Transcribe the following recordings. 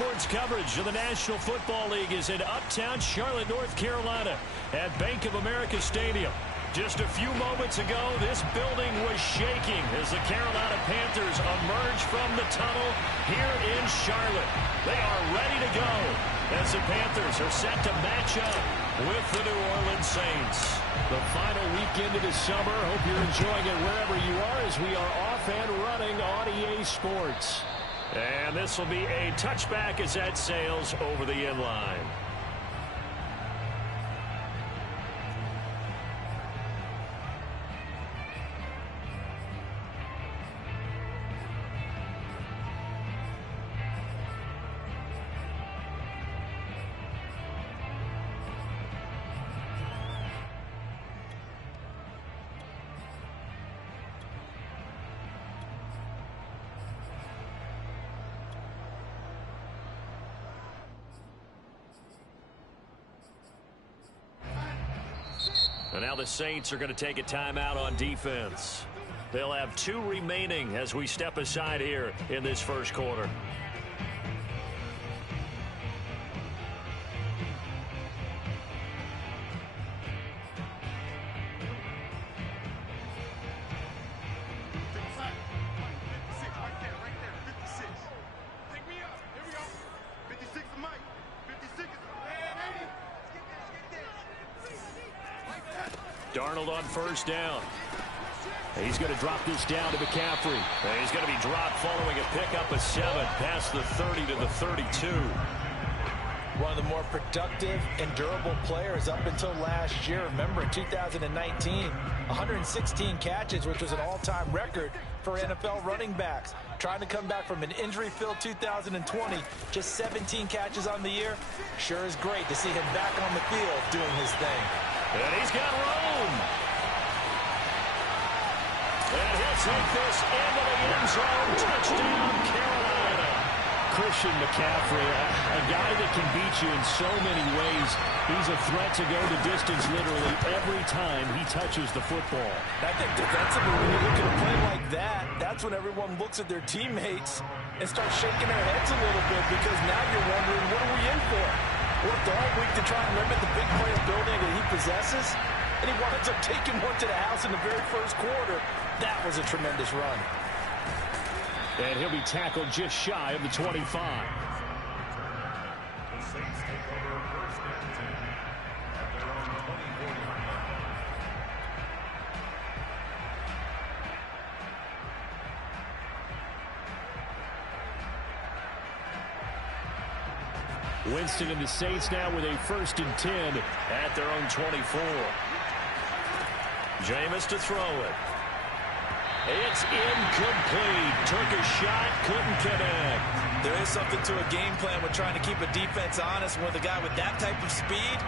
sports coverage of the National Football League is in uptown Charlotte, North Carolina at Bank of America Stadium. Just a few moments ago, this building was shaking as the Carolina Panthers emerged from the tunnel here in Charlotte. They are ready to go as the Panthers are set to match up with the New Orleans Saints. The final weekend of the summer. Hope you're enjoying it wherever you are as we are off and running on EA Sports. And this will be a touchback as that sails over the inline. And now the Saints are going to take a timeout on defense. They'll have 2 remaining as we step aside here in this first quarter. Darnold on first down. He's going to drop this down to McCaffrey. And he's going to be dropped following a pickup of 7 past the 30 to the 32. One of the more productive and durable players up until last year. Remember, in 2019, 116 catches, which was an all-time record for NFL running backs. Trying to come back from an injury-filled 2020, just 17 catches on the year. Sure is great to see him back on the field doing his thing. And he's got room. And he'll take this into the end zone. Touchdown, Carolina. Christian McCaffrey, a guy that can beat you in so many ways. He's a threat to go the distance literally every time he touches the football. I think defensively, when you look at a play like that, that's when everyone looks at their teammates and starts shaking their heads a little bit, because now you're wondering, what are we in for? Worked all week to try and limit the big play ability that he possesses, and he winds up taking one to the house in the very first quarter. That was a tremendous run. And he'll be tackled just shy of the 25. Winston and the Saints now with a 1st and 10 at their own 24. Jameis to throw it. It's incomplete. Took a shot, couldn't connect. There is something to a game plan with trying to keep a defense honest. With a guy with that type of speed,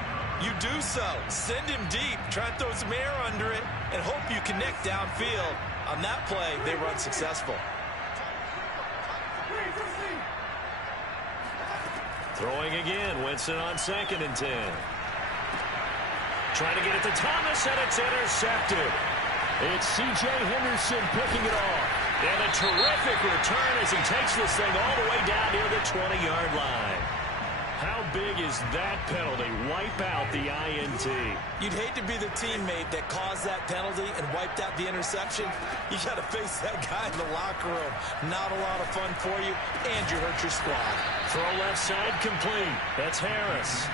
you do so. Send him deep. Try and throw some air under it and hope you connect downfield. On that play, they run successful. Throwing again. Winston on 2nd and 10. Trying to get it to Thomas, and it's intercepted. It's C.J. Henderson picking it off. And a terrific return as he takes this thing all the way down near the 20-yard line. How big is that penalty? Wipe out the INT. You'd hate to be the teammate that caused that penalty and wiped out the interception. You got to face that guy in the locker room. Not a lot of fun for you, and you hurt your squad. Throw left side complete. That's Harris.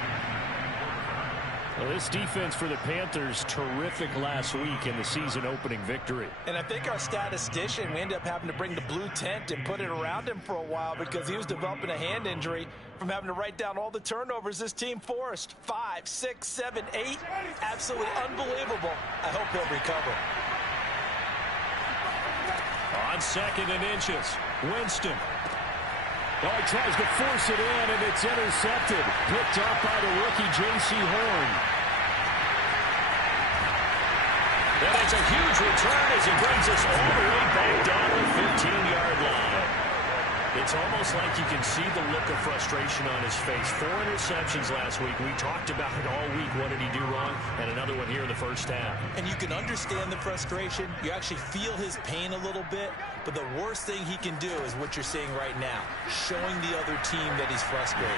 Well, this defense for the Panthers, terrific last week in the season-opening victory. And I think our statistician, we ended up having to bring the blue tent and put it around him for a while because he was developing a hand injury from having to write down all the turnovers this team forced. 5, 6, 7, 8. Absolutely unbelievable. I hope he'll recover. On 2nd and inches, Winston. Oh, he tries to force it in, and it's intercepted. Picked up by the rookie, J.C. Horn. And it's a huge return as he brings us all the way back down the 15-yard line. It's almost like you can see the look of frustration on his face. 4 interceptions last week. We talked about it all week. What did he do wrong? And another one here in the first half. And you can understand the frustration. You actually feel his pain a little bit. But the worst thing he can do is what you're seeing right now, showing the other team that he's frustrated.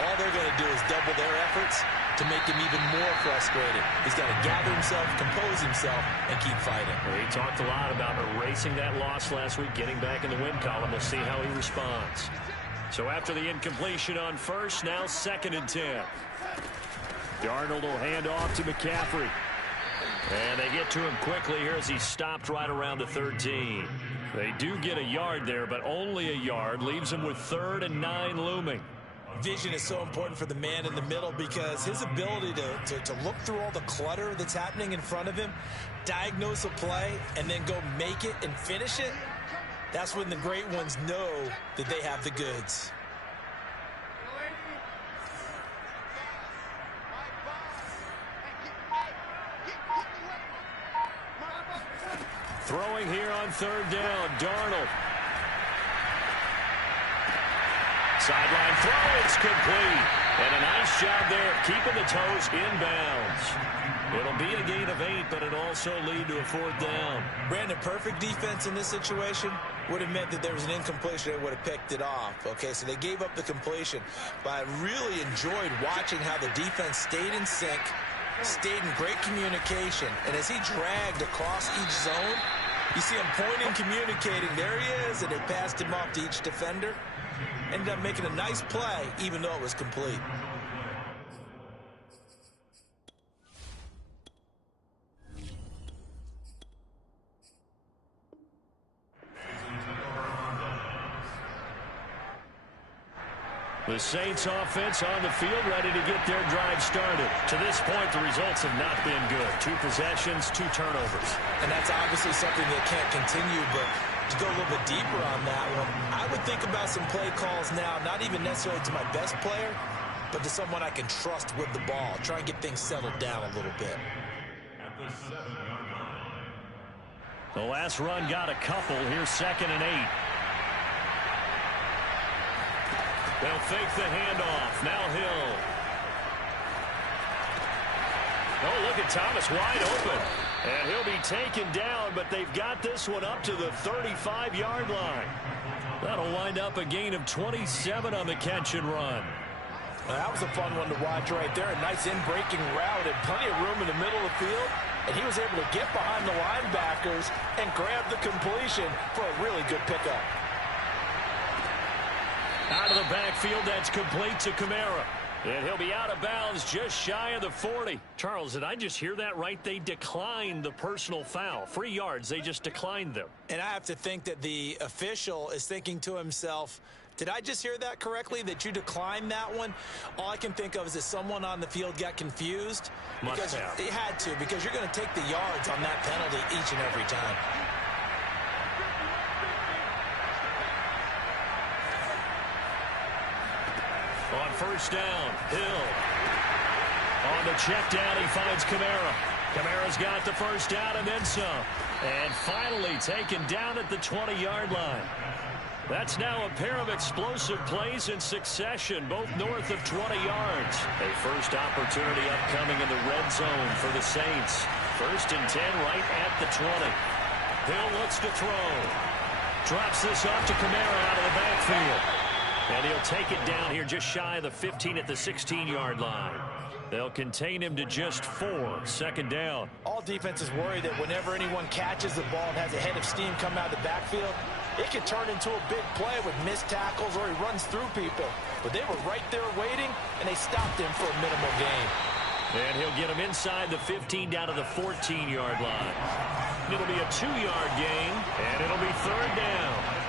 All they're going to do is double their efforts to make him even more frustrated. He's got to gather himself, compose himself, and keep fighting. Well, he talked a lot about erasing that loss last week, getting back in the win column. We'll see how he responds. So after the incompletion on first, now 2nd and 10. Darnold will hand off to McCaffrey. And they get to him quickly here as he stopped right around the 13. They do get a yard there, but only a yard. Leaves him with 3rd and 9 looming. Vision is so important for the man in the middle because his ability to look through all the clutter that's happening in front of him, diagnose a play, and then go make it and finish it, that's when the great ones know that they have the goods. Throwing here on 3rd down, Darnold. Sideline throw, it's complete. And a nice job there of keeping the toes inbounds. It'll be a gain of 8, but it'll also lead to a 4th down. Brandon, perfect defense in this situation would have meant that there was an incompletion. They would have picked it off. Okay, so they gave up the completion. But I really enjoyed watching how the defense stayed in sync, stayed in great communication. And as he dragged across each zone, you see him pointing, communicating. There he is, and they passed him off to each defender. Ended up making a nice play, even though it was complete. The Saints offense on the field, ready to get their drive started. To this point, the results have not been good. 2 possessions, 2 turnovers. And that's obviously something that can't continue, but to go a little bit deeper on that one, I would think about some play calls now, not even necessarily to my best player, but to someone I can trust with the ball. Try and get things settled down a little bit. The last run got a couple. Here's 2nd and 8. They'll fake the handoff. Now Hill. Oh, look at Thomas wide open. And he'll be taken down, but they've got this one up to the 35-yard line. That'll wind up a gain of 27 on the catch and run. Well, that was a fun one to watch right there. A nice in-breaking route and plenty of room in the middle of the field. And he was able to get behind the linebackers and grab the completion for a really good pickup. Out of the backfield, that's complete to Kamara. And he'll be out of bounds just shy of the 40. Charles, did I just hear that right? They declined the personal foul. 3 yards, they just declined them. And I have to think that the official is thinking to himself, did I just hear that correctly, that you declined that one? All I can think of is that someone on the field got confused. Must have. He had to, because you're going to take the yards on that penalty each and every time. On 1st down, Hill. On the check down, he finds Kamara. Kamara's got the 1st down and then some. And finally taken down at the 20-yard line. That's now a pair of explosive plays in succession, both north of 20 yards. A first opportunity upcoming in the red zone for the Saints. 1st and 10 right at the 20. Hill looks to throw. Drops this off to Kamara out of the backfield. And he'll take it down here just shy of the 15 at the 16-yard line. They'll contain him to just 4. 2nd down. All defenses worry that whenever anyone catches the ball and has a head of steam come out of the backfield, it can turn into a big play with missed tackles or he runs through people. But they were right there waiting, and they stopped him for a minimal gain. And he'll get him inside the 15 down to the 14-yard line. It'll be a 2-yard gain, and it'll be 3rd down.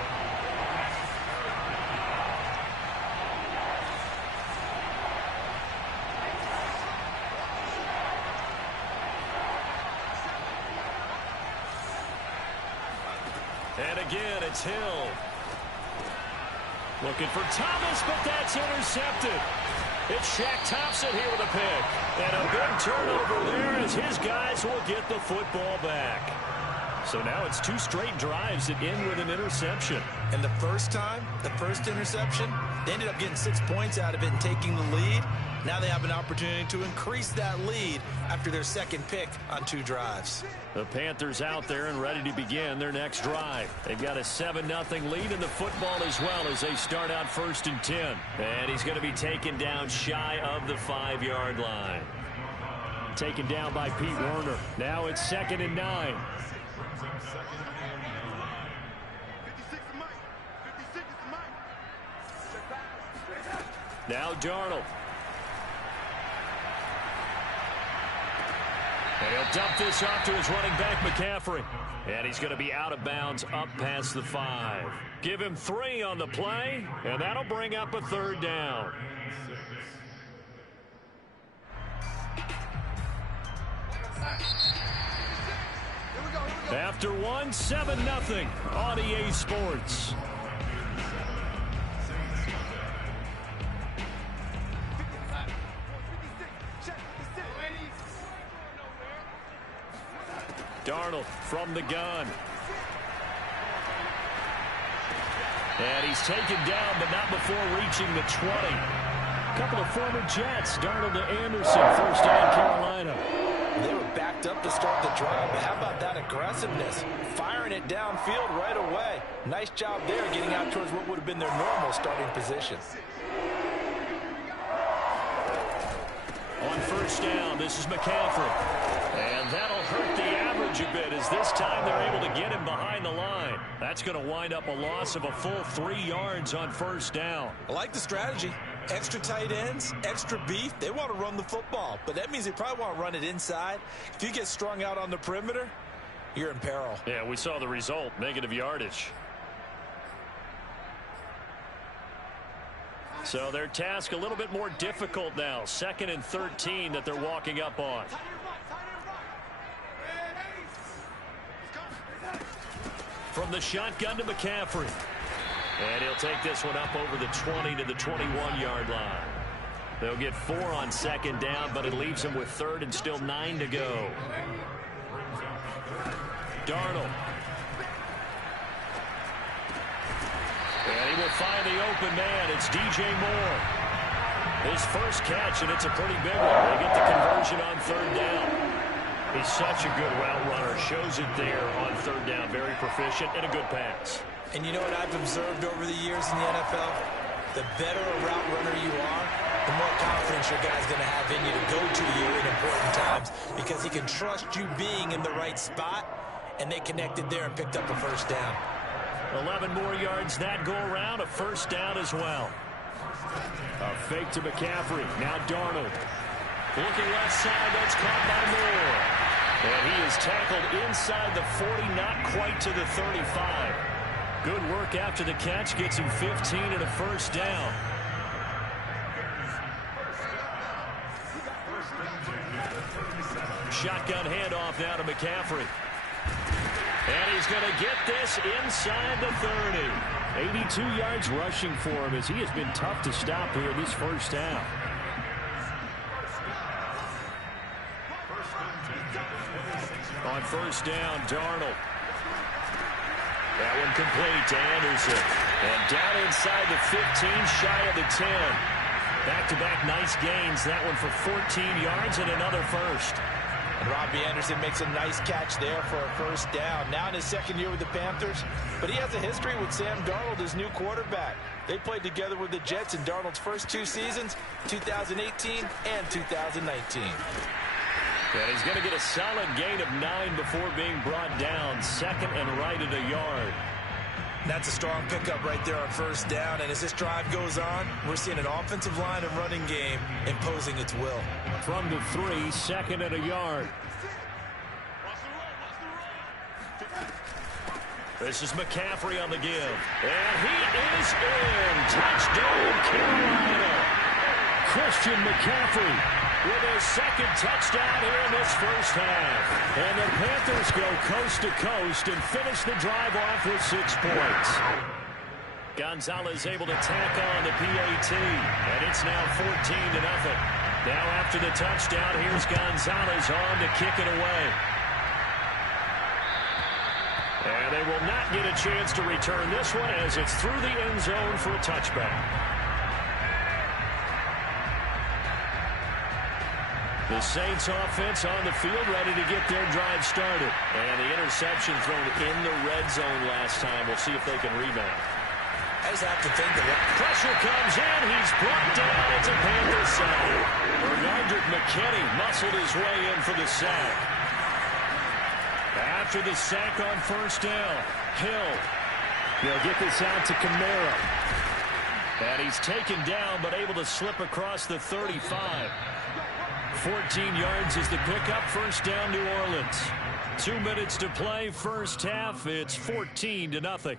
And again, it's Hill. Looking for Thomas, but that's intercepted. It's Shaq Thompson here with a pick. And a big turnover there as his guys will get the football back. So now it's 2 straight drives that end with an interception. And the first time, the first interception, they ended up getting 6 points out of it and taking the lead. Now they have an opportunity to increase that lead after their second pick on 2 drives. The Panthers out there and ready to begin their next drive. They've got a 7-0 lead in the football as well as they start out 1st and 10. And he's going to be taken down shy of the 5-yard line. Taken down by Pete Werner. Now it's 2nd and 9. Now Darnold. And he'll dump this off to his running back, McCaffrey. And he's going to be out of bounds up past the 5. Give him 3 on the play, and that'll bring up a 3rd down. After 1, 7-0 on EA Sports. Darnold from the gun. And he's taken down, but not before reaching the 20. Couple of former Jets. Darnold to Anderson. 1st down, Carolina. They were backed up to start the drive, but how about that aggressiveness? Firing it downfield right away. Nice job there getting out towards what would have been their normal starting position. On 1st down, this is McCaffrey. And that'll hurt the average a bit as this time they're able to get him behind the line. That's going to wind up a loss of a full 3 yards on 1st down. I like the strategy. Extra tight ends, extra beef. They want to run the football, but that means they probably want to run it inside. If you get strung out on the perimeter, you're in peril. Yeah, we saw the result, negative yardage. So their task a little bit more difficult now. 2nd and 13 that they're walking up on. From the shotgun to McCaffrey. And he'll take this one up over the 20 to the 21-yard line. They'll get 4 on 2nd down, but it leaves them with 3rd and still 9 to go. Darnold. And he will find the open man. It's DJ Moore. His first catch, and it's a pretty big one. They get the conversion on 3rd down. He's such a good route runner. Shows it there on 3rd down. Very proficient and a good pass. And you know what I've observed over the years in the NFL? The better a route runner you are, the more confidence your guy's going to have in you to go to you in important times because he can trust you being in the right spot, and they connected there and picked up a 1st down. 11 more yards that go around, a 1st down as well. A fake to McCaffrey. Now Darnold. Looking left side, that's caught by Moore. And he is tackled inside the 40, not quite to the 35. Good work after the catch, gets him 15 and a 1st down. Shotgun handoff now to McCaffrey. And he's going to get this inside the 30. 82 yards rushing for him as he has been tough to stop here this 1st down. On 1st down, Darnold. That one complete to Anderson. And down inside the 15, shy of the 10. Back-to-back nice gains. That one for 14 yards and another 1st. And Robbie Anderson makes a nice catch there for a 1st down. Now in his 2nd year with the Panthers. But he has a history with Sam Darnold, his new quarterback. They played together with the Jets in Darnold's first 2 seasons, 2018 and 2019. And he's going to get a solid gain of 9 before being brought down. 2nd and right at a yard. That's a strong pickup right there on 1st down. And as this drive goes on, we're seeing an offensive line and running game imposing its will. From the 3, 2nd and a yard. This is McCaffrey on the give. And he is in. Touchdown, Carolina. Christian McCaffrey with his 2nd touchdown here in this 1st half. And the Panthers go coast to coast and finish the drive off with 6 points. Gonzalez able to tack on the PAT. And it's now 14-0. Now after the touchdown, here's Gonzalez on to kick it away. And they will not get a chance to return this one as it's through the end zone for a touchback. The Saints offense on the field ready to get their drive started. And the interception thrown in the red zone last time. We'll see if they can rebound. I just have to think that pressure comes in. He's brought down. It's a Panthers side. Roderick McKinney muscled his way in for the sack. After the sack on first down, Hill. They'll get this out to Kamara. And he's taken down but able to slip across the 35. 14 yards is the pickup. First down, New Orleans. 2 minutes to play. First half. It's 14-0.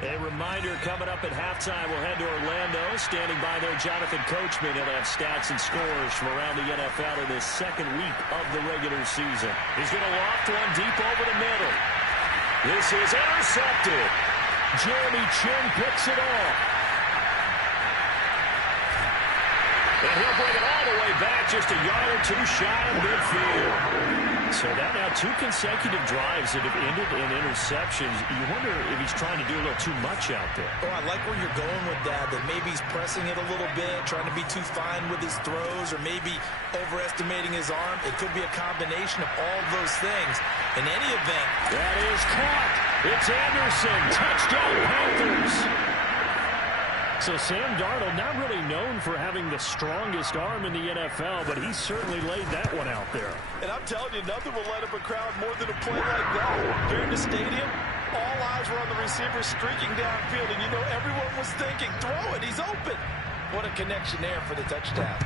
A reminder coming up at halftime. We'll head to Orlando. Standing by there, Jonathan Coachman. He'll have stats and scores from around the NFL in his second week of the regular season. He's going to loft one deep over the middle. This is intercepted. Jeremy Chin picks it off. And he'll bring it all the way back, just a yard or two shy of midfield. So that now 2 consecutive drives that have ended in interceptions. You wonder if he's trying to do a little too much out there. Oh, I like where you're going with that maybe he's pressing it a little bit, trying to be too fine with his throws, or maybe overestimating his arm. It could be a combination of all those things. In any event, that is caught. It's Anderson. Touchdown, Panthers. So Sam Darnold, not really known for having the strongest arm in the NFL, but he certainly laid that one out there. And I'm telling you, nothing will light up a crowd more than a play like that. Here in the stadium, all eyes were on the receiver streaking downfield, and you know everyone was thinking, throw it, he's open. What a connection there for the touchdown.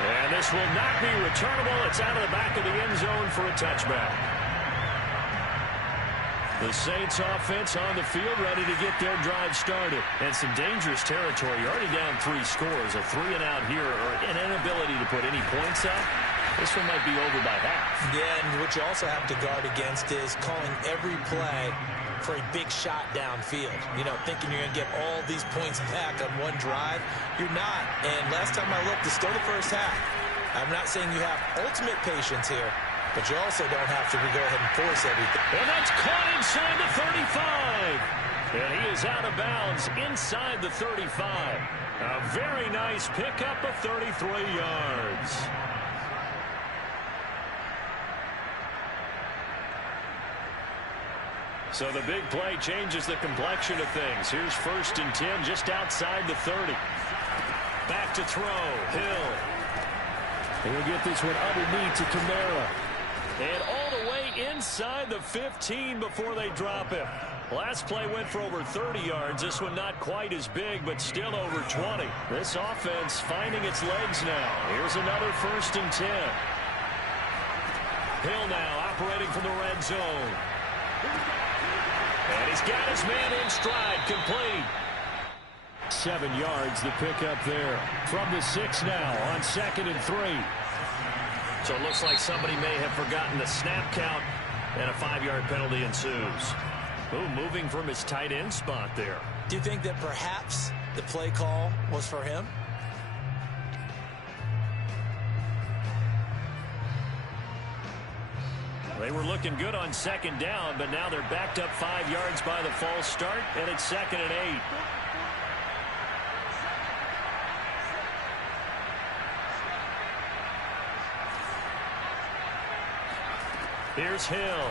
And this will not be returnable. It's out of the back of the end zone for a touchback. The Saints offense on the field ready to get their drive started. And some dangerous territory. You're already down 3 scores. A 3-and-out here, or an inability to put any points up. This one might be over by half. Yeah, and what you also have to guard against is calling every play for a big shot downfield. You know, thinking you're going to get all these points back on one drive. You're not. And last time I looked, it's still the first half. I'm not saying you have ultimate patience here, but you also don't have to go ahead and force everything. And that's caught inside the 35. And he is out of bounds inside the 35. A very nice pickup of 33 yards. So the big play changes the complexion of things. Here's 1st and 10 just outside the 30. Back to throw. Hill. He'll get this one underneath to Kamara. And all the way inside the 15 before they drop him. Last play went for over 30 yards. This one not quite as big, but still over 20. This offense finding its legs now. Here's another 1st and 10. Hill now operating from the red zone. And he's got his man in stride, complete. 7 yards, the pickup there. From the 6 now on 2nd and 3. So it looks like somebody may have forgotten the snap count, and a 5-yard penalty ensues. Ooh, moving from his tight end spot there. Do you think that perhaps the play call was for him? They were looking good on 2nd down, but now they're backed up 5 yards by the false start, and it's 2nd and 8. Here's Hill.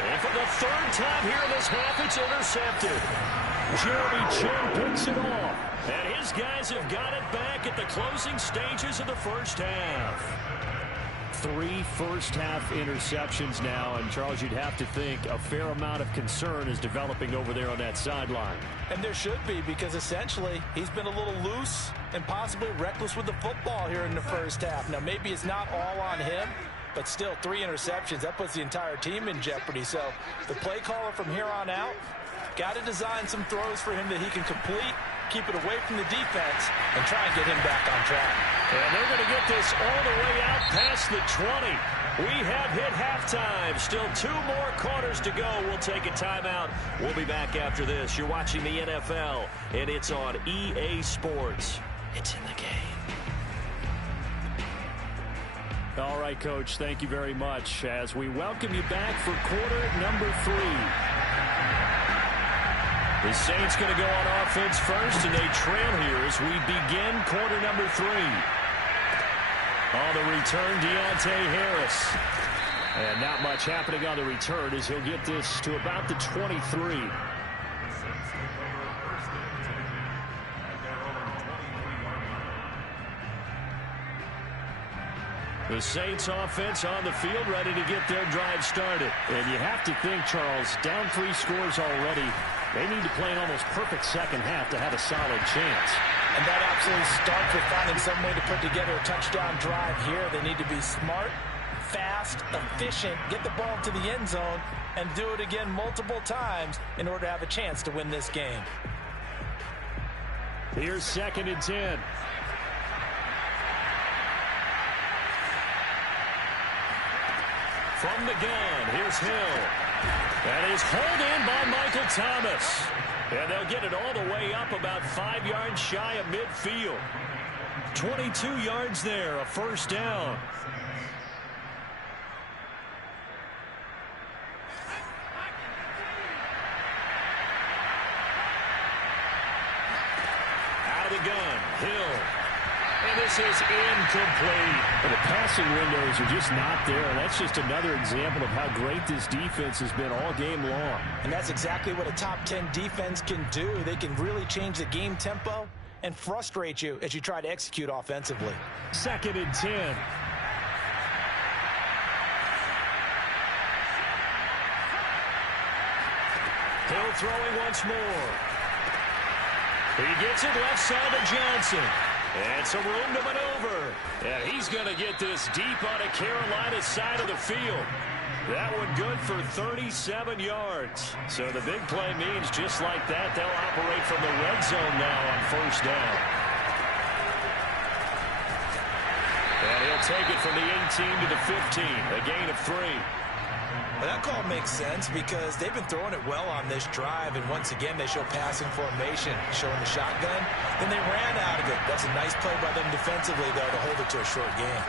And for the 3rd time here in this half, it's intercepted. Jeremy Chin picks it off. And his guys have got it back at the closing stages of the first half. 3 first-half interceptions now, and Charles, you'd have to think a fair amount of concern is developing over there on that sideline. And there should be, because essentially he's been a little loose and possibly reckless with the football here in the first half. Now, maybe it's not all on him, but still 3 interceptions. That puts the entire team in jeopardy. So the play caller from here on out got to design some throws for him that he can complete keep it away from the defense, and try and get him back on track. And they're going to get this all the way out past the 20. We have hit halftime. Still 2 more quarters to go. We'll take a timeout. We'll be back after this. You're watching the NFL, and it's on EA Sports. It's in the game. All right, Coach, thank you very much as we welcome you back for quarter number 3. The Saints going to go on offense first, and they trail here as we begin quarter number 3. On the return, Deontay Harris. And not much happening on the return as he'll get this to about the 23. The Saints offense on the field ready to get their drive started. And you have to think, Charles, down 3 scores already. They need to play an almost perfect second half to have a solid chance. And that absolutely starts with finding some way to put together a touchdown drive here. They need to be smart, fast, efficient, get the ball to the end zone, and do it again multiple times in order to have a chance to win this game. Here's 2nd and 10. From the gun, here's Hill. That is hauled in by Michael Thomas. And they'll get it all the way up about 5 yards shy of midfield. 22 yards there, a first down. Out of the gun, Hill. And this is incomplete. And the passing windows are just not there. And that's just another example of how great this defense has been all game long. And that's exactly what a top 10 defense can do. They can really change the game tempo and frustrate you as you try to execute offensively. 2nd and 10. Hill throwing once more. He gets it left side to Johnson. And some room to maneuver. And he's going to get this deep on the Carolina side of the field. That one good for 37 yards. So the big play means just like that, they'll operate from the red zone now on first down. And he'll take it from the 18 to the 15, a gain of 3. Well, that call makes sense because they've been throwing it well on this drive, and once again they show passing formation, showing the shotgun. Then they ran out of it. That's a nice play by them defensively, though, to hold it to a short game.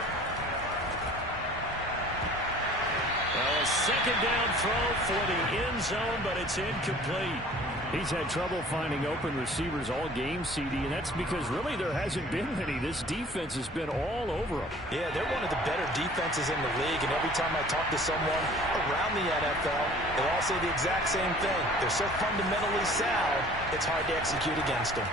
Well, a second down throw for the end zone, but it's incomplete. He's had trouble finding open receivers all game, CD, and that's because really there hasn't been many. This defense has been all over them. Yeah, they're one of the better defenses in the league, and every time I talk to someone around the NFL, they all say the exact same thing. They're so fundamentally sound, it's hard to execute against them.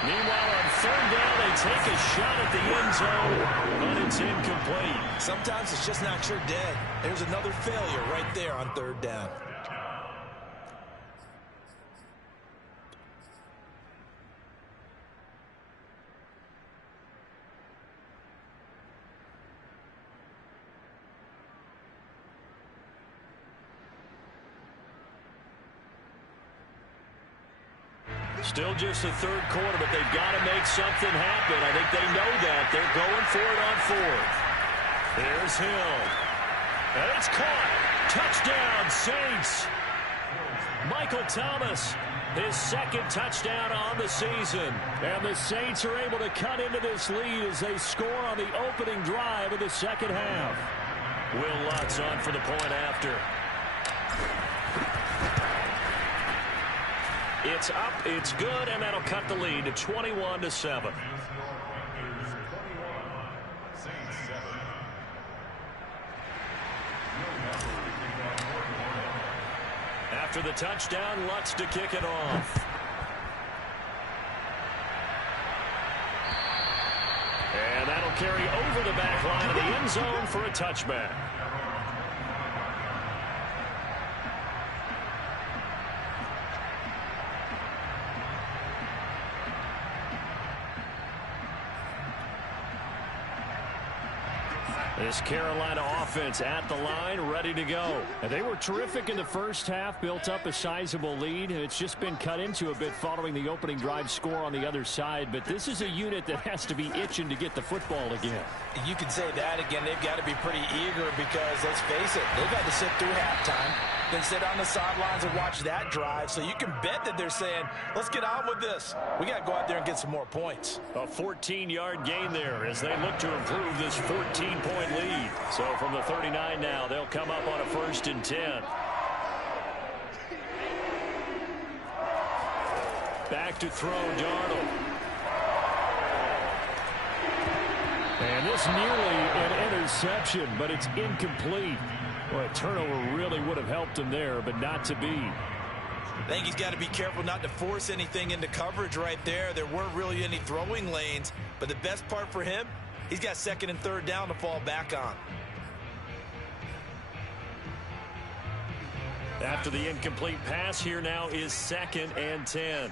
Meanwhile, on third down, they take a shot at the end zone, but it's incomplete. Sometimes it's just not your dead. There's another failure right there on third down. Still just the third quarter, but they've got to make something happen. I think they know that. They're going for it on fourth. There's Hill. And it's caught. Touchdown, Saints. Michael Thomas, his second touchdown on the season. And the Saints are able to cut into this lead as they score on the opening drive of the second half. Will Lutz on for the point after. It's up, it's good, and that'll cut the lead to 21-7. After the touchdown, Lutz to kick it off. And that'll carry over the back line of the end zone for a touchback. This Carolina offense at the line, ready to go. And they were terrific in the first half, built up a sizable lead. It's just been cut into a bit following the opening drive score on the other side. But this is a unit that has to be itching to get the football again. You can say that again. They've got to be pretty eager because, let's face it, they've had to sit through halftime, then sit on the sidelines and watch that drive. So you can bet that they're saying, let's get on with this. We got to go out there and get some more points. A 14-yard gain there as they look to improve this 14-point lead. So from the 39 now, they'll come up on a 1st and 10. Back to throw, Darnold. And this nearly an interception, but it's incomplete. Well, a turnover really would have helped him there, but not to be. I think he's got to be careful not to force anything into coverage right there. There weren't really any throwing lanes, but the best part for him, he's got 2nd and 3rd down to fall back on. After the incomplete pass, here now is 2nd and 10.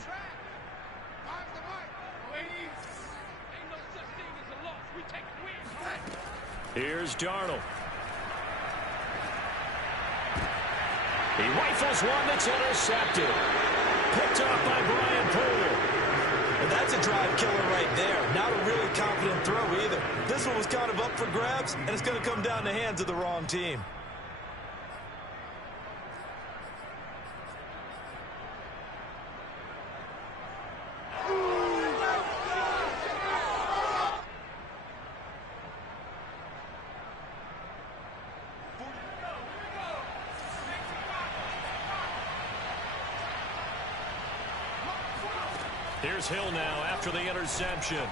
Here's Darnold. He rifles one that's intercepted. Picked up by Brian Poole. And that's a drive killer right there. Not a really confident throw either. This one was kind of up for grabs, and it's going to come down the hands of the wrong team. Here's Hill now after the interception.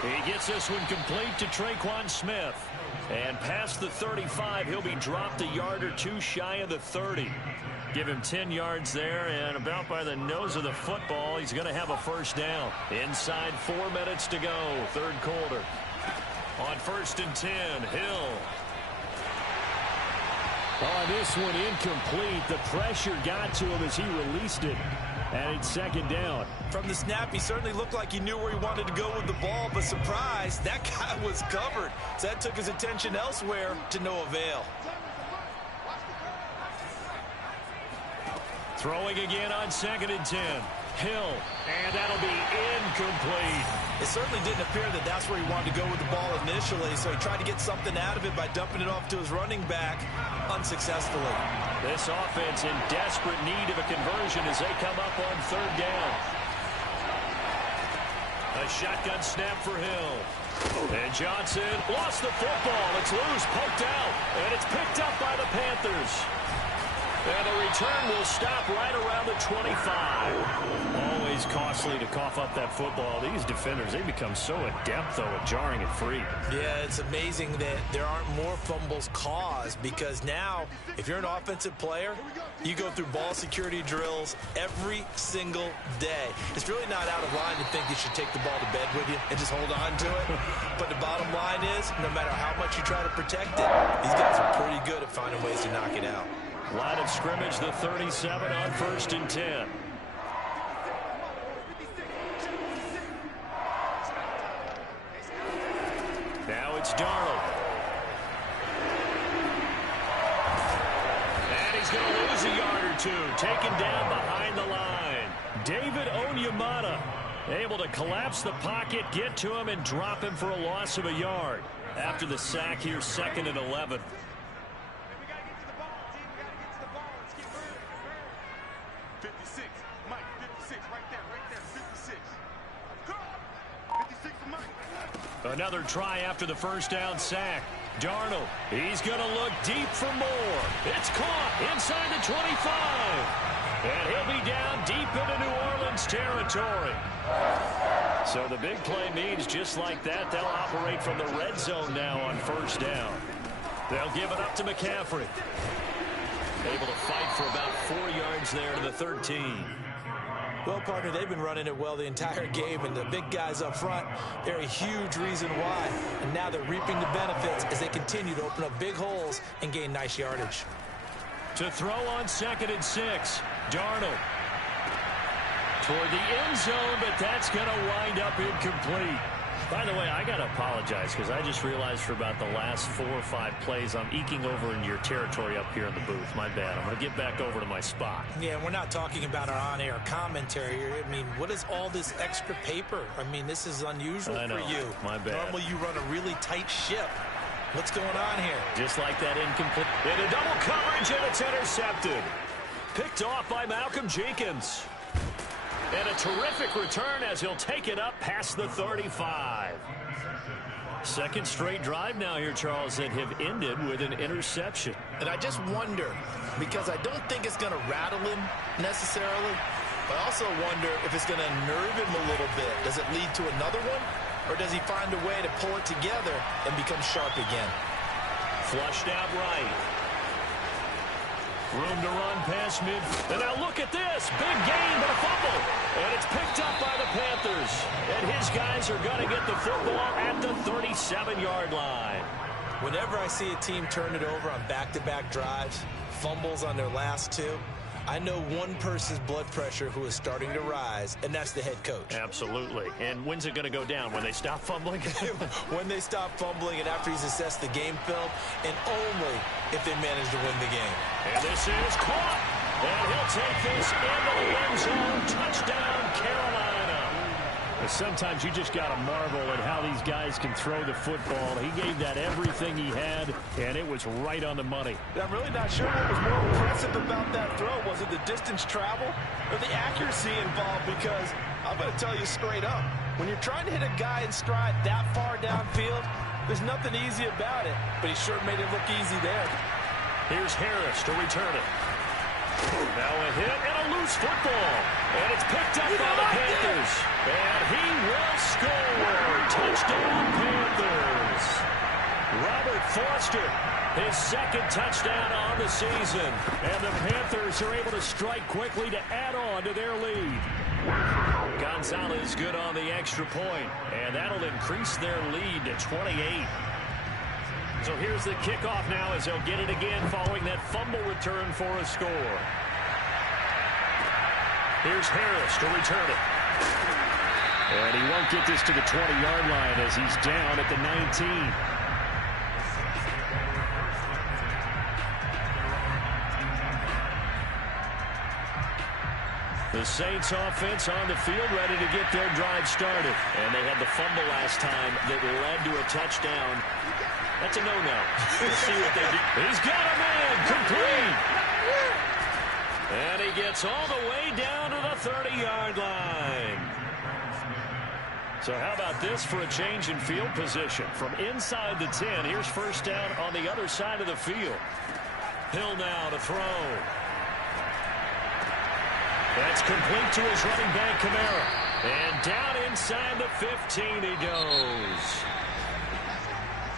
He gets this one complete to Traquan Smith. And past the 35, he'll be dropped a yard or two shy of the 30. Give him 10 yards there, and about by the nose of the football, he's going to have a 1st down. Inside 4 minutes to go, 3rd quarter. On 1st and 10, Hill. Oh, this one incomplete. The pressure got to him as he released it. And it's 2nd down. From the snap, he certainly looked like he knew where he wanted to go with the ball, but surprise, that guy was covered. So that took his attention elsewhere to no avail. Throwing again on 2nd and 10. Hill, and that'll be incomplete. It certainly didn't appear that that's where he wanted to go with the ball initially, so he tried to get something out of it by dumping it off to his running back unsuccessfully. This offense in desperate need of a conversion as they come up on 3rd down. A shotgun snap for Hill. And Johnson lost the football. It's loose, poked out, and it's picked up by the Panthers. And the return will stop right around the 25. Always costly to cough up that football. These defenders, they become so adept, though, at jarring it free. Yeah, it's amazing that there aren't more fumbles caused because now, if you're an offensive player, you go through ball security drills every single day. It's really not out of line to think you should take the ball to bed with you and just hold on to it. But the bottom line is, no matter how much you try to protect it, these guys are pretty good at finding ways to knock it out. Line of scrimmage, the 37 on 1st and 10. Now it's Darnold. And he's going to lose a yard or two. Taken down behind the line. David Onyemata able to collapse the pocket, get to him, and drop him for a loss of a yard. After the sack here, 2nd and 11. Another try after the 1st down sack. Darnold, he's going to look deep for more. It's caught inside the 25. And he'll be down deep into New Orleans territory. So the big play means just like that, they'll operate from the red zone now on 1st down. They'll give it up to McCaffrey. Able to fight for about 4 yards there to the 13. Well, partner, they've been running it well the entire game, and the big guys up front, they're a huge reason why. And now they're reaping the benefits as they continue to open up big holes and gain nice yardage. To throw on 2nd and 6, Darnold. Toward the end zone, but that's going to wind up incomplete. By the way, I got to apologize because I just realized for about the last 4 or 5 plays I'm eking over into your territory up here in the booth. My bad. I'm going to get back over to my spot. Yeah, we're not talking about our on-air commentary. I mean, what is all this extra paper? I mean, this is unusual for you. My bad. Normally you run a really tight ship. What's going on here? Just like that incomplete. In a double coverage, and it's intercepted. Picked off by Malcolm Jenkins. And a terrific return as he'll take it up past the 35. Second straight drive now here, Charles, that have ended with an interception. And I just wonder, because I don't think it's going to rattle him necessarily, but I also wonder if it's going to nerve him a little bit. Does it lead to another one? Or does he find a way to pull it together and become sharp again? Flushed out right. Room to run past mid. And now look at this. Big gain, but a fumble. And it's picked up by the Panthers. And his guys are going to get the football at the 37-yard line. Whenever I see a team turn it over on back-to-back drives, fumbles on their last 2, I know one person's blood pressure who is starting to rise, and that's the head coach. Absolutely. And when's it going to go down? When they stop fumbling? When they stop fumbling and after he's assessed the game film, and only if they manage to win the game. And this is caught. And he'll take this into the end zone. Touchdown, Carolina. Sometimes you just got to marvel at how these guys can throw the football. He gave that everything he had, and it was right on the money. I'm really not sure what was more impressive about that throw. Was it the distance travel or the accuracy involved? Because I'm going to tell you straight up, when you're trying to hit a guy in stride that far downfield, there's nothing easy about it. But he sure made it look easy there. Here's Harris to return it. Now a hit and a loose football. And it's picked up by the Panthers. And he will score. Touchdown, Panthers. Robert Foster, his second touchdown on the season. And the Panthers are able to strike quickly to add on to their lead. Gonzalez good on the extra point. And that'll increase their lead to 28. So here's the kickoff now as they'll get it again following that fumble return for a score. Here's Harris to return it. And he won't get this to the 20-yard line as he's down at the 19. The Saints offense on the field ready to get their drive started. And they had the fumble last time that led to a touchdown. That's a no-no. We'll see what they do. He's got a man complete. And he gets all the way down to the 30-yard line. So how about this for a change in field position? From inside the 10, here's first down on the other side of the field. Hill now to throw. That's complete to his running back, Kamara. And down inside the 15 he goes.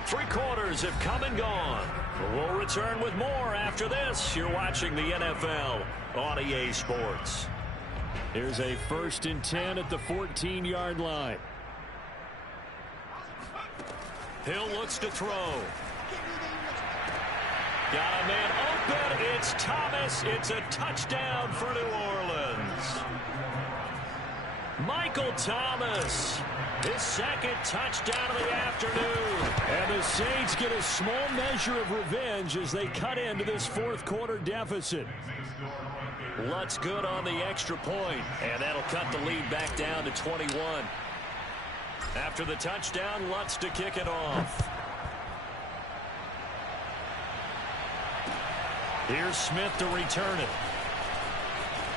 3 quarters have come and gone. We'll return with more after this. You're watching the NFL on EA Sports. Here's a 1st and 10 at the 14-yard line. Hill looks to throw. Got a man open. It's Thomas. It's a touchdown for New Orleans. Michael Thomas. His second touchdown of the afternoon. And the Saints get a small measure of revenge as they cut into this 4th quarter deficit. Lutz good on the extra point. And that'll cut the lead back down to 21. After the touchdown, Lutz to kick it off. Here's Smith to return it.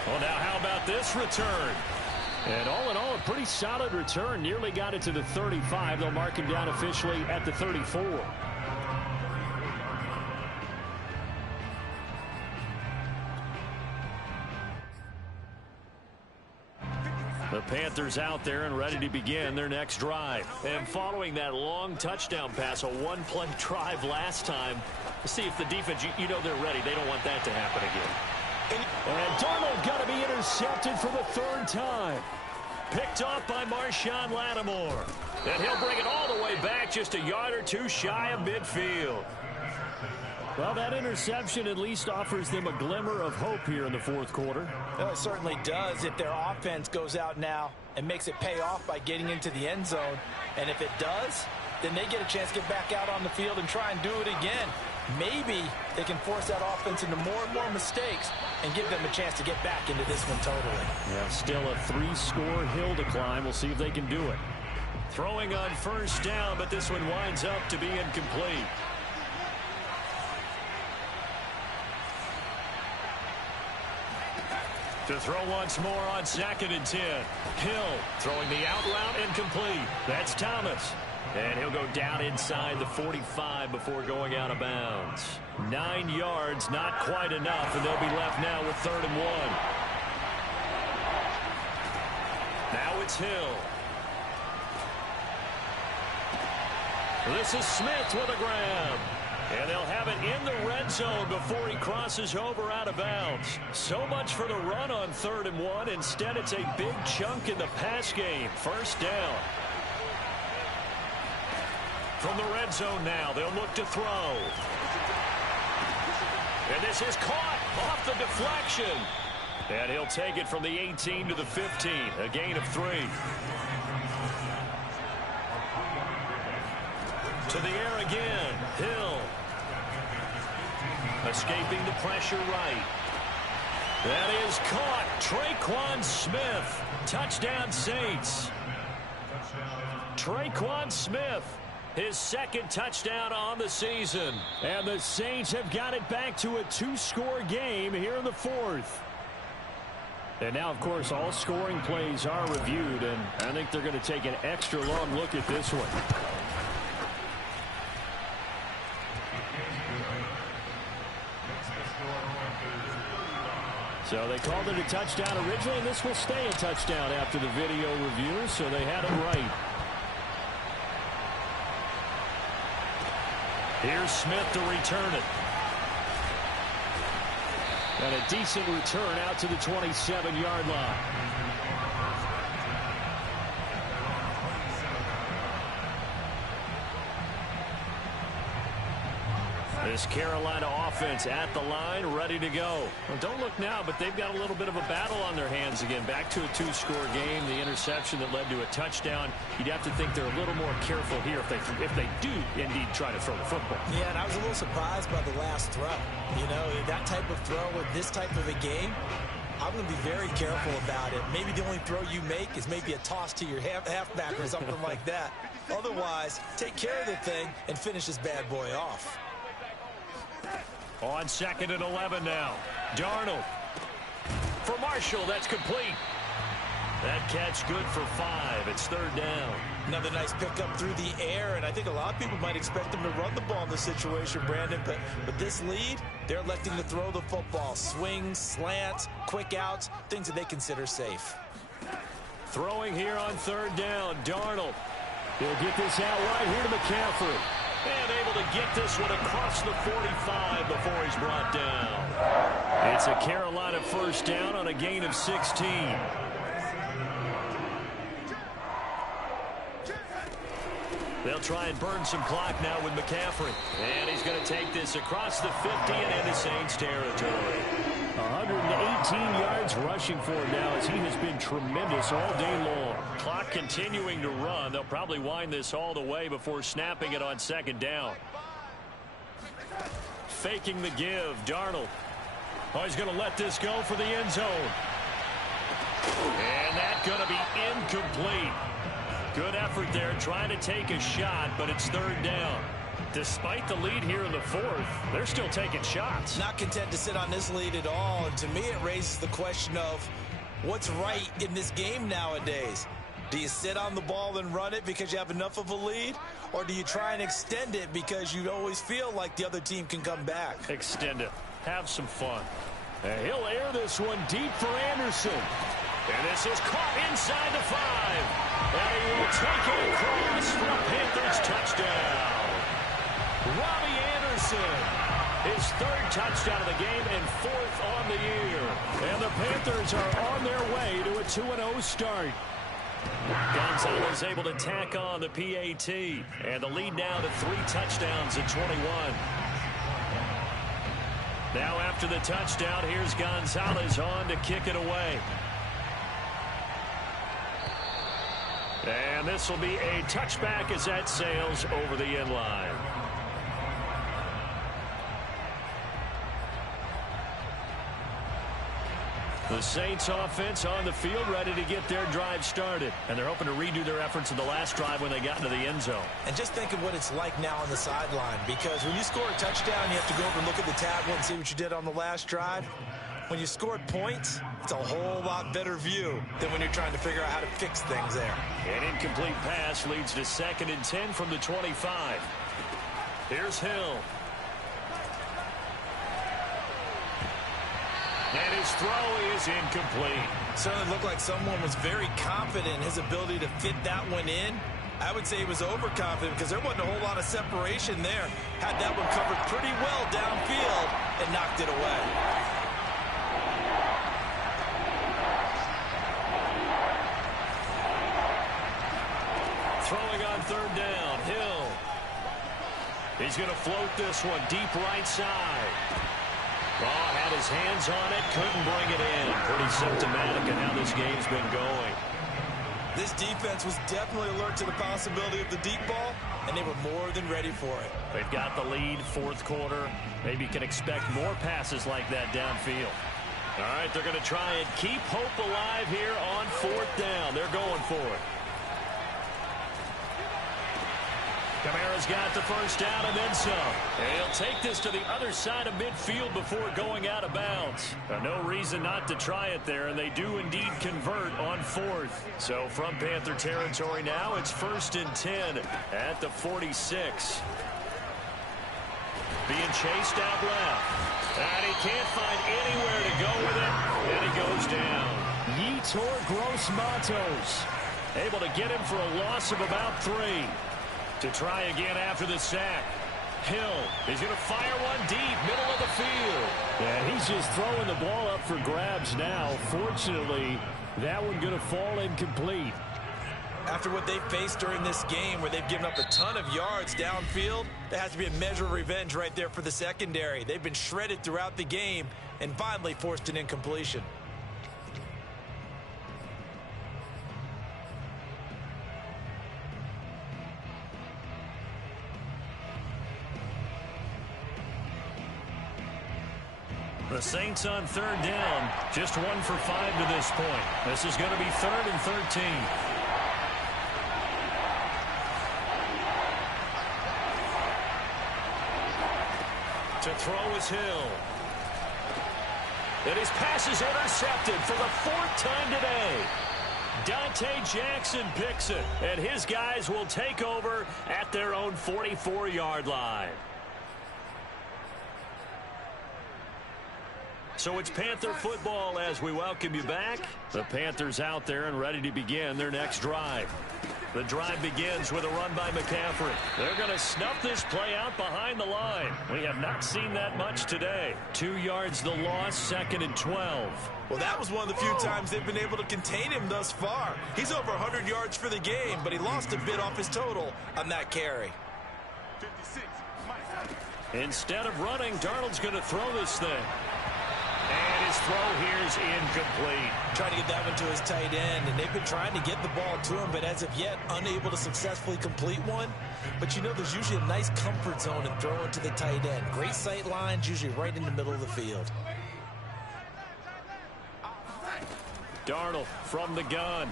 Well, now how about this return? And all in all, a pretty solid return. Nearly got it to the 35. They'll mark him down officially at the 34. The Panthers out there and ready to begin their next drive. And following that long touchdown pass, a one-play drive last time, to see if the defense, you know they're ready. They don't want that to happen again. And Darnold got to be intercepted for the 3rd time. Picked off by Marshawn Lattimore. And he'll bring it all the way back just a yard or 2 shy of midfield. Well, that interception at least offers them a glimmer of hope here in the fourth quarter. Well, it certainly does if their offense goes out now and makes it pay off by getting into the end zone. And if it does, then they get a chance to get back out on the field and try and do it again. Maybe they can force that offense into more and more mistakes and give them a chance to get back into this one totally. Yeah, still a 3-score hill to climb. We'll see if they can do it. Throwing on first down, but this one winds up to be incomplete. To throw once more on 2nd and 10. Hill throwing the out route incomplete. That's Thomas. And he'll go down inside the 45 before going out of bounds. 9 yards, not quite enough, and they'll be left now with 3rd and 1. Now it's Hill. This is Smith with a grab. And they'll have it in the red zone before he crosses over out of bounds. So much for the run on 3rd and 1. Instead, it's a big chunk in the pass game. First down. From the red zone now, they'll look to throw. And this is caught off the deflection. And he'll take it from the 18 to the 15, a gain of 3. To the air again, Hill. Escaping the pressure right. That is caught. Traquan Smith. Touchdown Saints. Traquan Smith. His 2nd touchdown on the season. And the Saints have got it back to a 2-score game here in the 4th. And now, of course, all scoring plays are reviewed, and I think they're going to take an extra long look at this one. So they called it a touchdown originally, and this will stay a touchdown after the video review, so they had it right. Here's Smith to return it. And a decent return out to the 27-yard line. This Carolina offense at the line, ready to go. Well, don't look now, but they've got a little bit of a battle on their hands again. Back to a 2-score game. The interception that led to a touchdown. You'd have to think they're a little more careful here if they do indeed try to throw the football. Yeah, and I was a little surprised by the last throw. You know, that type of throw with this type of a game, I'm going to be very careful about it. Maybe the only throw you make is maybe a toss to your halfback or something like that. Otherwise, take care of the thing and finish this bad boy off. On 2nd and 11 now. Darnold. For Marshall, that's complete. That catch good for 5. It's 3rd down. Another nice pickup through the air, and I think a lot of people might expect them to run the ball in this situation, Brandon, but with this lead, they're electing to throw the football. Swings, slants, quick outs, things that they consider safe. Throwing here on 3rd down, Darnold. He'll get this out right here to McCaffrey. And able to get this one across the 45 before he's brought down. It's a Carolina first down on a gain of 16. They'll try and burn some clock now with McCaffrey. And he's going to take this across the 50 and into Saints territory. 118 yards rushing for him now as he has been tremendous all day long. Clock continuing to run. They'll probably wind this all the way before snapping it on 2nd down. Faking the give, Darnold. Oh, he's going to let this go for the end zone. And that's going to be incomplete. Good effort there, trying to take a shot, but it's 3rd down. Despite the lead here in the 4th, they're still taking shots. Not content to sit on this lead at all, and to me it raises the question of what's right in this game nowadays. Do you sit on the ball and run it because you have enough of a lead, or do you try and extend it because you always feel like the other team can come back? Extend it. Have some fun. And he'll air this one deep for Anderson. And this is caught inside the 5. And he will take it across for a Panthers touchdown. Robbie Anderson, his 3rd touchdown of the game and 4th on the year. And the Panthers are on their way to a 2-0 start. Gonzalez able to tack on the PAT. And the lead now to 3 touchdowns at 21. Now after the touchdown, here's Gonzalez on to kick it away. And this will be a touchback as that sails over the end line. The Saints offense on the field ready to get their drive started. And they're hoping to redo their efforts in the last drive when they got into the end zone. And just think of what it's like now on the sideline, because when you score a touchdown, you have to go over and look at the tablet and see what you did on the last drive. When you scored points, it's a whole lot better view than when you're trying to figure out how to fix things there. An incomplete pass leads to 2nd and 10 from the 25. Here's Hill. And his throw is incomplete. Certainly looked like someone was very confident in his ability to fit that one in. I would say he was overconfident because there wasn't a whole lot of separation there. Had that one covered pretty well downfield and knocked it away. Throwing on 3rd down, Hill. He's going to float this one deep right side. Ball had his hands on it, couldn't bring it in. Pretty symptomatic of how this game's been going. This defense was definitely alert to the possibility of the deep ball, and they were more than ready for it. They've got the lead, 4th quarter. Maybe you can expect more passes like that downfield. All right, they're going to try and keep hope alive here on 4th down. They're going for it. Kamara's got the first down and then some. And he'll take this to the other side of midfield before going out of bounds. No reason not to try it there, and they do indeed convert on 4th. So from Panther territory now, it's 1st and 10 at the 46. Being chased out left. And he can't find anywhere to go with it, and he goes down. Yetur Gross-Matos able to get him for a loss of about 3. To try again after the sack. Hill is going to fire one deep, middle of the field. Yeah, he's just throwing the ball up for grabs now. Fortunately, that one going to fall incomplete. After what they faced during this game where they've given up a ton of yards downfield, there has to be a measure of revenge right there for the secondary. They've been shredded throughout the game and finally forced an incompletion. The Saints on 3rd down, just 1 for 5 to this point. This is going to be 3rd and 13. To throw is Hill. And his pass is intercepted for the 4th time today. Dante Jackson picks it, and his guys will take over at their own 44-yard line. So it's Panther football as we welcome you back. The Panthers out there and ready to begin their next drive. The drive begins with a run by McCaffrey. They're going to snuff this play out behind the line. We have not seen that much today. 2 yards the loss, 2nd and 12. Well, that was one of the few times they've been able to contain him thus far. He's over 100 yards for the game, but he lost a bit off his total on that carry. Instead of running, Darnold's going to throw this thing. And his throw here is incomplete. Trying to get that one to his tight end, and they've been trying to get the ball to him, but as of yet, unable to successfully complete one. But you know, there's usually a nice comfort zone in throwing to the tight end. Great sight lines, usually right in the middle of the field. Darnold from the gun.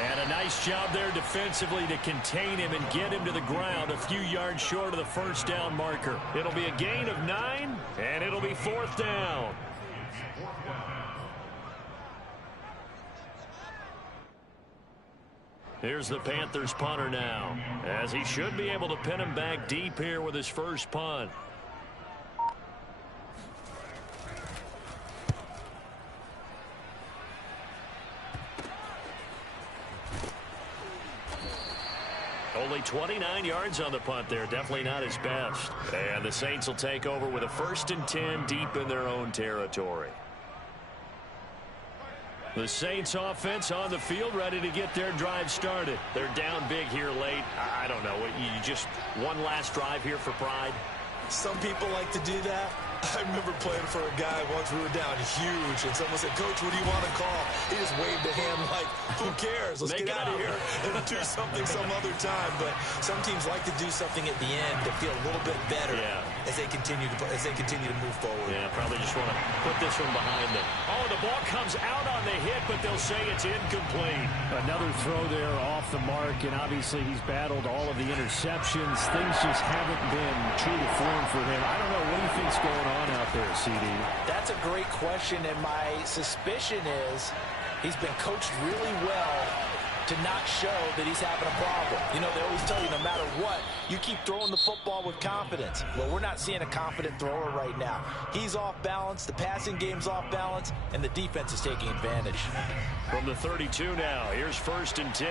And a nice job there defensively to contain him and get him to the ground a few yards short of the first down marker. It'll be a gain of 9, and it'll be 4th down. Here's the Panthers punter now, as he should be able to pin him back deep here with his first punt. Only 29 yards on the punt there. Definitely not his best. And the Saints will take over with a 1st and 10 deep in their own territory. The Saints offense on the field, ready to get their drive started. They're down big here late. I don't know. You just one last drive here for pride? Some people like to do that. I remember playing for a guy once. We were down huge, and someone said, "Coach, what do you want to call?" He just waved a hand like, "Who cares? Let's get out of here and do something some other time." But some teams like to do something at the end to feel a little bit better as they continue to move forward. Yeah, probably just want to put this one behind them. Oh, the ball comes out on the hit, but they'll say it's incomplete. Another throw there off the mark, and obviously he's battled all of the interceptions. Things just haven't been true to form for him. I don't know. What do you think's going on out there, CD? That's a great question, and my suspicion is he's been coached really well to not show that he's having a problem. You know, they always tell you no matter what, you keep throwing the football with confidence. Well, we're not seeing a confident thrower right now. He's off balance, the passing game's off balance, and the defense is taking advantage. From the 32 now, here's 1st and 10.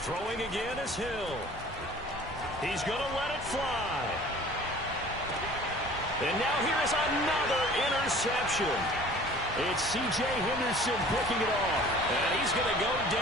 Throwing again is Hill. He's going to let it fly. And now here is another interception. It's C.J. Henderson picking it off. And he's going to go down.